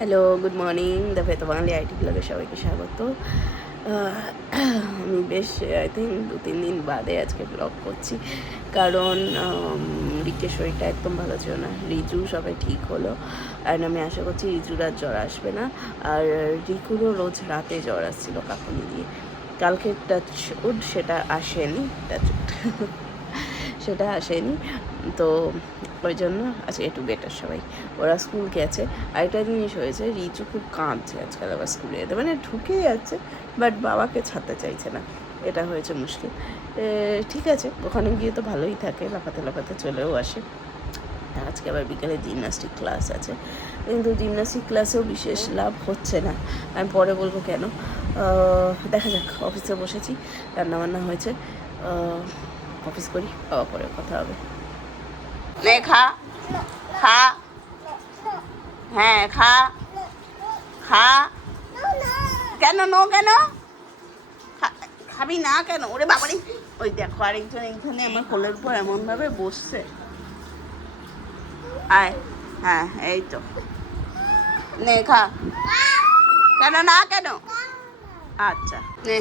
Hello, good morning. The ফেত Bangali IT ব্লগে সবাইকে স্বাগত। আমি বেশ আই থিঙ্ক 2-3 দিন বাদে আজকে ব্লগ করছি, কারণ রিকের শরীরটা একদম ভালো ছিল না। রিজু সবাই ঠিক হলো, অ্যান্ড আমি আশা করছি রিজুর আর জ্বর আসবে না। আর রিকুরও রোজ রাতে জ্বর আসছিলো কাঁপুনি দিয়ে। কালকে টাচ উড সেটা আসেনি, সেটা আসেনি। তো ওই জন্য আজকে একটু বেটার সবাই, ওরা স্কুল গেছে। আরেকটা জিনিস হয়েছে, রিচু খুব কাঁদছে আজকাল আবার স্কুলে যেতে, মানে ঢুকে যাচ্ছে বাট বাবাকে ছাড়তে চাইছে না, এটা হয়েছে মুশকিল। ঠিক আছে, ওখানে গিয়ে তো ভালোই থাকে, লাফাতে লাফাতে চলেও আসে। আজকে আবার বিকেলে জিমনাস্টিক ক্লাস আছে, কিন্তু জিমনাস্টিক ক্লাসেও বিশেষ লাভ হচ্ছে না। আমি পরে বলবো কেন। দেখা যাক, অফিসে বসেছি, রান্নাবান্না হয়েছে, অফিস করি, বাবা পরে কথা হবে। নে খা, খা, হ্যাঁ খা, খা। কেন নো কেন খাবি না কেন? ওরে বাবারি, ওই দেখো আরেকজন এইখানে আমার কোলের উপর এমনভাবে বসছে। আয়, হ্যাঁ এই তো, নে খা। কেন না কেন? আচ্ছা নে,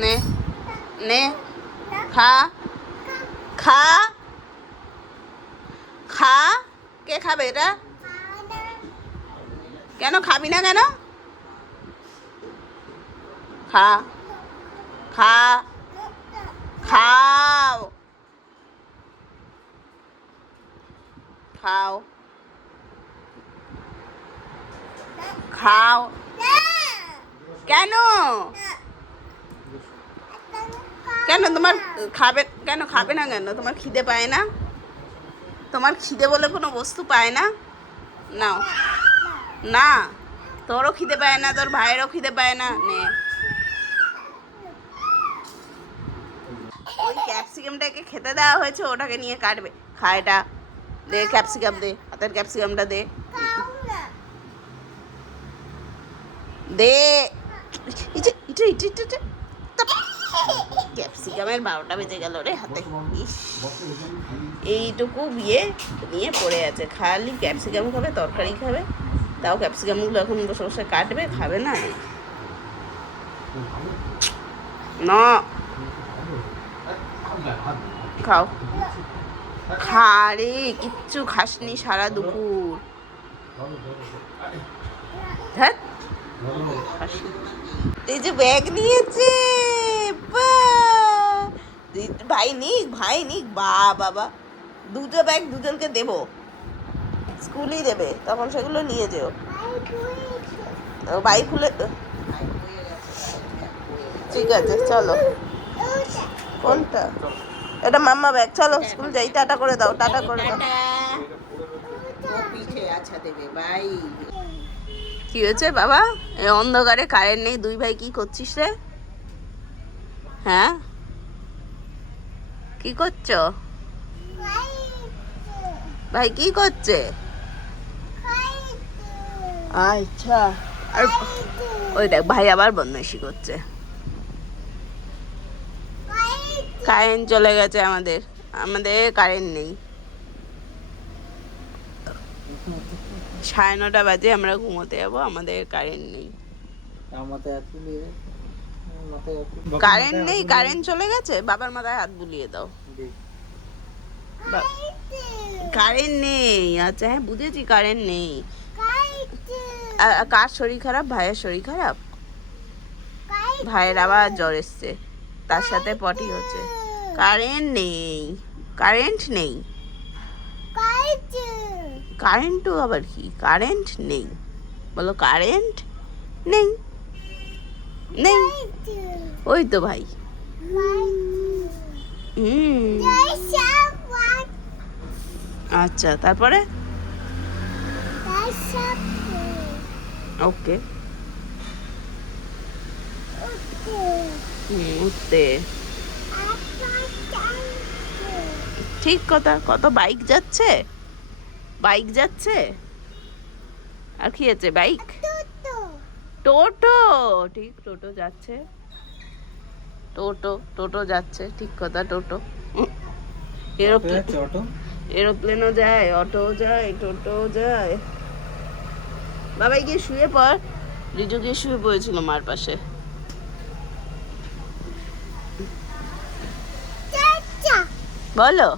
নে, নে, খা, খা, খা। কে খাবে এটা? কেন খাবি না কেন? খা, খা, খাও, খাও, খাও। কেন? কেন তোমার খাবে? কেন খাবে না কেন? তোমার খিদে পায় না? তোমার খিদে বলে কোনো বস্তু পায় না? নাও না, তোরও খিদে পায় না, তোর ভাইয়েরও খিদে পায় না। নে, ওই ক্যাপসিকামটাকে খেতে দেওয়া হয়েছে, ওটাকে নিয়ে কাটবে। খা এটা, দে ক্যাপসিকাম, দে হাতের ক্যাপসিকামটা দে, দে। ক্যাপসিকামের 12টা বেজে গেল রে হাতে। এইটুকু বিয়ে নিয়ে পড়ে আছে, খালি ক্যাপসিকাম খাবে, তরকারি খাবে, তাও ক্যাপসিকামগুলো এখন বসে বসে কাটবে, খাবে না। না, খাও, খা রে, কিচ্ছু খাসনি সারা দুপুর। হ্যাঁ, এই যে ব্যাগ নিয়েছে, ভাই নিক, ভাই নিক, বাবা, দুটো ব্যাগ দুজনকে দেবো, স্কুলই দেবে, তখন সেগুলো নিয়ে যেও। বাইক খুলে, ঠিক আছে চলো। কোনটা? এটা মাম্মা ব্যাগ, চলো স্কুল যাই। টাটা করে দাও, টাটা করে দাও। কি হয়েছে বাবা? এই অন্ধকারে কারেন্ট নেই, দুই ভাই কি করছিস রে? হ্যাঁ, কি করছো ভাই? কি করছে? আচ্ছা, আর ওই দেখ ভাই আবার বদমাইশি করছে। কারেন্ট চলে গেছে আমাদের, আমাদের কারেন্ট নেই। 9:30 বাজে, আমরা ঘুমোতে যাবো, আমাদের কারেন্ট নেই। কারেন্ট নেই, কারেন্ট চলে গেছে। বাবার মাথায় হাত বুলিয়ে দাও। কারেন্ট নেই, আচ্ছা হ্যাঁ বুঝেছি, কারেন্ট নেই। কার শরীর খারাপ? ভাইয়ের শরীর খারাপ, ভাইয়ের আবার জ্বর এসছে, তার সাথে পটি হচ্ছে। কারেন্ট নেই, কারেন্ট নেই, কারেন্টও আবার কি? কারেন্ট নেই, বলো কারেন্ট নেই, নেই। ওই তো ভাই, আচ্ছা তারপরে ওকে, উঠতে ঠিক কথা। কত বাইক যাচ্ছে, বাইক যাচ্ছে, আর কি আছে? বাইক, টোটো, ঠিক টোটো যাচ্ছে, টোটো, টোটো যাচ্ছে, ঠিক কথা, টোটো। এরোপ্লেনও যায়, অটোও যায়, টোটোও যায়। বাবাই গিয়ে শুয়ে পড়। রিজু গিয়ে শুয়ে পড়েছিল মার পাশে। বলো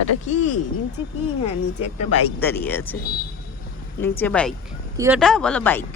এটা কি নিচে কি? হ্যাঁ নিচে একটা বাইক দাঁড়িয়ে আছে, নিচে বাইক। কি ওটা? বলো বাইক।